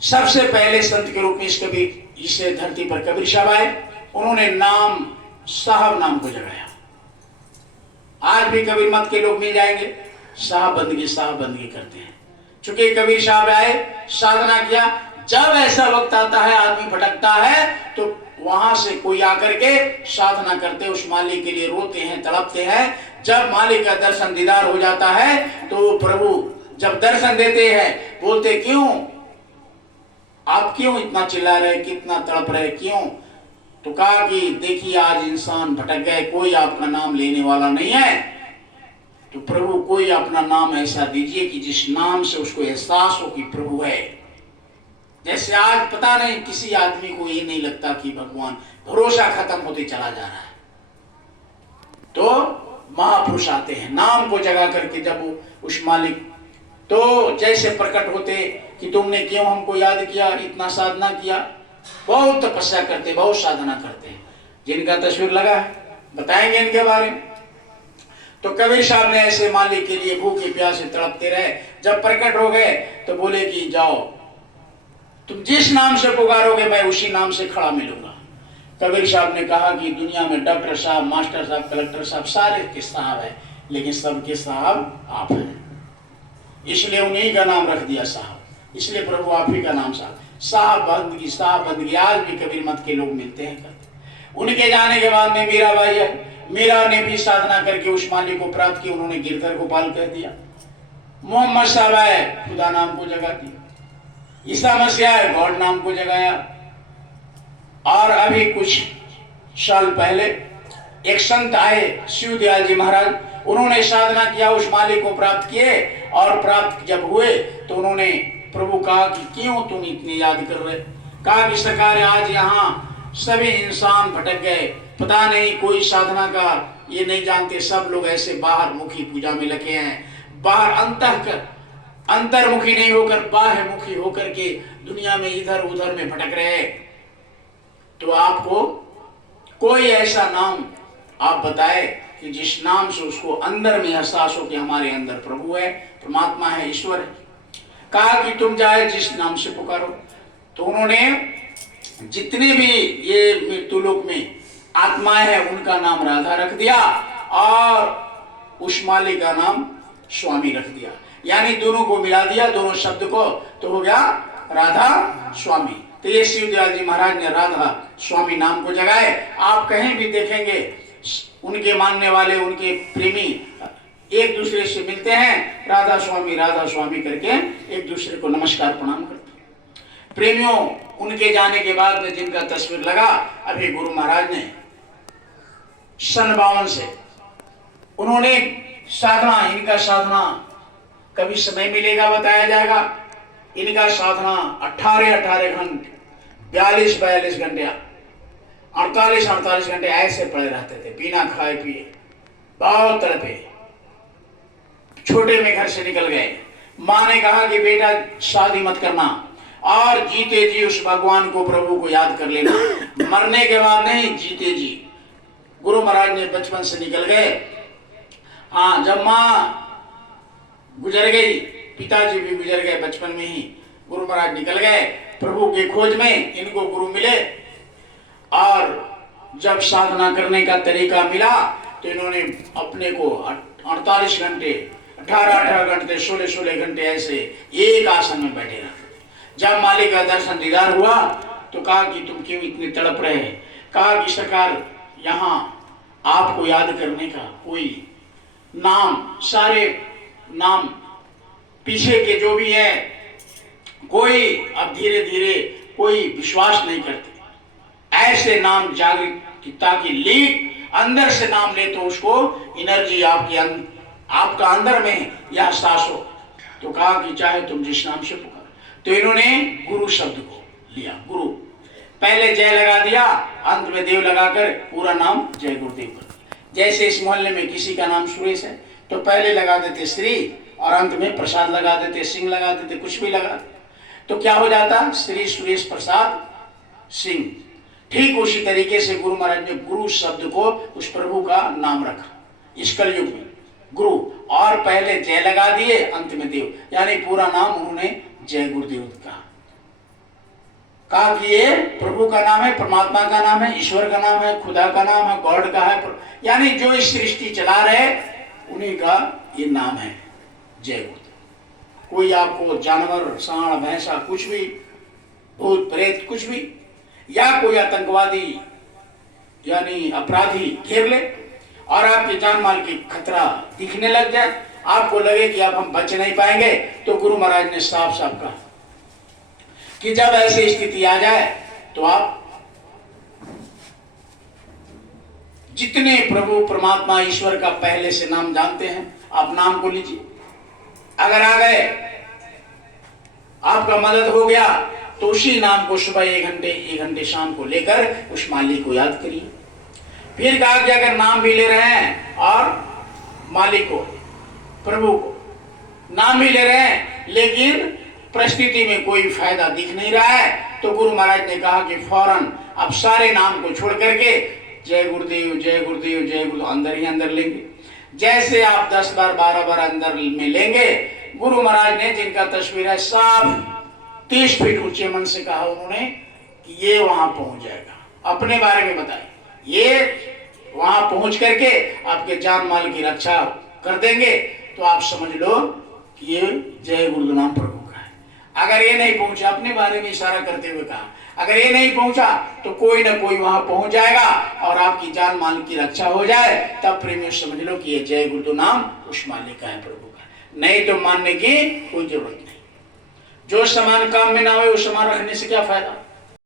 सबसे पहले संत के रूप में इस कबीर इस धरती पर कबीर साहब आए। उन्होंने नाम साहब नाम को जगाया। आज भी कबीर मत के लोग मिल जाएंगे, साहब बंदगी करते हैं। चूंकि कबीर साहब आए, साधना किया। जब ऐसा वक्त आता है आदमी भटकता है तो वहां से कोई आकर के साधना करते, उस मालिक के लिए रोते हैं, तड़पते हैं। जब मालिक का दर्शन दीदार हो जाता है तो प्रभु जब दर्शन देते हैं बोलते, क्यों आप क्यों इतना चिल्ला रहे, कितना तड़प रहे, क्यों? तो कहा कि देखिए आज इंसान भटक गए, कोई आपका नाम लेने वाला नहीं है। तो प्रभु कोई अपना नाम ऐसा दीजिए कि जिस नाम से उसको एहसास हो कि प्रभु है। जैसे आज पता नहीं किसी आदमी को ये नहीं लगता कि भगवान, भरोसा खत्म होते चला जा रहा है। तो महापुरुष आते हैं नाम को जगा करके, जब वो उस मालिक तो जैसे प्रकट होते कि तुमने क्यों हमको याद किया, इतना साधना किया। बहुत तपस्या करते, बहुत साधना करते हैं। जिनका तस्वीर लगा है बताएंगे इनके बारे में। तो कबीर साहब ने ऐसे मालिक के लिए भूखे प्यासे तड़पते रहे। जब प्रकट हो गए तो बोले कि जाओ, तुम जिस नाम से पुकारोगे मैं उसी नाम से खड़ा मिलूंगा। कबीर साहब ने कहा कि दुनिया में डॉक्टर साहब, मास्टर साहब, कलेक्टर साहब सारे के साहब है, लेकिन सबके साहब आप हैं। इसलिए उन्हीं का नाम रख दिया साहब। इसलिए प्रभु आप ही का नाम साहब बंदगी आज भी कबीर मत के लोग मिलते हैं करते। उनके जाने के बाद में मीराबाई है। मीरा ने भी साधना करके उस मालिक को प्राप्त किया। उन्होंने गिरधर गोपाल कह दिया। मोहम्मद साहब आए, खुदा नाम को जगा दिया। ईसा मसीह आए, गॉड नाम को जगाया। और अभी कुछ साल पहले एक संत आए, शिवदयाल जी महाराज। उन्होंने साधना किया, उस मालिक को प्राप्त किए। और प्राप्त जब हुए तो उन्होंने प्रभु कहा कि क्यों तुम इतनी याद कर रहे। कहा कि सरकार आज यहाँ सभी इंसान भटक गए, पता नहीं कोई साधना का ये नहीं जानते। सब लोग ऐसे बाहर मुखी पूजा में लगे हैं, बाहर अंतर्मुखी नहीं होकर बाह्य मुखी होकर के दुनिया में इधर उधर में भटक रहे। तो आपको कोई ऐसा नाम आप बताए कि जिस नाम से उसको अंदर में एहसास हो कि हमारे अंदर प्रभु है, परमात्मा है, ईश्वर है। कहा कि तुम जाए जिस नाम से पुकारो। तो उन्होंने जितने भी ये मृत्युलोक में आत्माएं हैं उनका नाम राधा रख दिया और उस मालिक का नाम स्वामी रख दिया। यानी दोनों को मिला दिया, दोनों शब्द को, तो हो गया राधा स्वामी। तो ये शिवदयाल जी महाराज ने राधा स्वामी नाम को जगाए। आप कहीं भी देखेंगे उनके मानने वाले, उनके प्रेमी एक दूसरे से मिलते हैं, राधा स्वामी करके एक दूसरे को नमस्कार प्रणाम करते हैं। प्रेमियों उनके जाने के बाद में जिनका तस्वीर लगा, अभी गुरु महाराज ने सन 52 से उन्होंने साधना, इनका साधना कभी समय मिलेगा बताया जाएगा। इनका साधना 18 घंटे, 42 घंटे, 48 घंटे ऐसे पड़े रहते थे, बिना खाए पिए, बहुत तड़पे। छोटे में घर से निकल गए। माँ ने कहा कि बेटा शादी मत करना और जीते जी उस भगवान को, प्रभु को याद कर लेना, मरने के बाद नहीं, जीते जी। गुरु महाराज ने बचपन से निकल गए। हाँ, जब माँ गुजर गई, पिताजी भी गुजर गए बचपन में ही, गुरु महाराज निकल गए प्रभु के खोज में। इनको गुरु मिले और जब साधना करने का तरीका मिला तो इन्होंने अपने को 48 घंटे, 18 घंटे, 16 घंटे ऐसे एक आसन में बैठे रहते थे। जब मालिक का दर्शन दीदार हुआ तो कहा कि तुम क्यों इतने तड़प रहे हैं। कहा कि सरकार यहाँ आपको याद करने का कोई नाम, सारे नाम पीछे के जो भी है, कोई अब धीरे धीरे कोई विश्वास नहीं करते। ऐसे नाम जागृतिता की लीक अंदर से नाम ले तो उसको एनर्जी आपका अंदर में यह एहसास हो। तो कहा कि चाहे तुम जिस नाम से पुकारो। तो इन्होंने गुरु शब्द को लिया। गुरु पहले जय लगा दिया, अंत में देव लगाकर पूरा नाम जय गुरुदेव कर दिया। जैसे इस मोहल्ले में किसी का नाम सुरेश है तो पहले लगा देते श्री और अंत में प्रसाद लगा देते, सिंह लगा देते, कुछ भी लगा देते। तो क्या हो जाता, श्री सुरेश प्रसाद सिंह। ठीक उसी तरीके से गुरु महाराज ने गुरु शब्द को उस प्रभु का नाम रखा इस कलयुग में, गुरु, और पहले जय लगा दिए, अंत में देव, यानी पूरा नाम उन्होंने जय गुरुदेव कहा। कहा कि ये प्रभु का नाम है, परमात्मा का नाम है, ईश्वर का नाम है, खुदा का नाम है, गॉड का है, यानी जो इस सृष्टि चला रहे उन्हीं का ये नाम है जय गुरुदेव। कोई आपको जानवर, सांड, भैंसा, कुछ भी, भूत प्रेत, कुछ भी, या कोई आतंकवादी यानी अपराधी घेर ले और आपके जान माल की खतरा दिखने लग जाए, आपको लगे कि अब हम बच नहीं पाएंगे, तो गुरु महाराज ने साफ साफ कहा कि जब ऐसी स्थिति आ जाए तो आप जितने प्रभु परमात्मा ईश्वर का पहले से नाम जानते हैं आप नाम को लीजिए। अगर आ गए, आपका मदद हो गया, तो उसी नाम को सुबह 1 घंटे शाम को लेकर उस मालिक को याद करिए। फिर कहा कि अगर नाम भी ले रहे हैं और मालिक को, प्रभु को नाम भी ले रहे हैं, लेकिन परिस्थिति में कोई फायदा दिख नहीं रहा है, तो गुरु महाराज ने कहा कि फौरन अब सारे नाम को छोड़ करके जय गुरुदेव, जय गुरुदेव, जय गुरुदेव अंदर ही अंदर लेंगे। जैसे आप 10 बार 12 बार अंदर में लेंगे, गुरु महाराज ने, जिनका तस्वीर है, साफ 30 फीट ऊंचे मन से कहा उन्होंने कि ये वहां पहुंच जाएगा। अपने बारे में बताए, ये वहां पहुंच करके आपके जान माल की रक्षा कर देंगे। तो आप समझ लो कि ये जय गुरुदेव नाम प्रभु का है। अगर ये नहीं पहुंचा, अपने बारे में इशारा करते हुए कहा, अगर ये नहीं पहुंचा तो कोई ना कोई वहां पहुंच जाएगा और आपकी जान माल की रक्षा हो जाए, तब प्रेमियों समझ लो कि ये जय गुरुदेव नाम उस मालिक का है, प्रभु का। नहीं तो मानने की कोई जरूरत नहीं। जो सामान काम में ना हो, वो सामान रखने से क्या फायदा।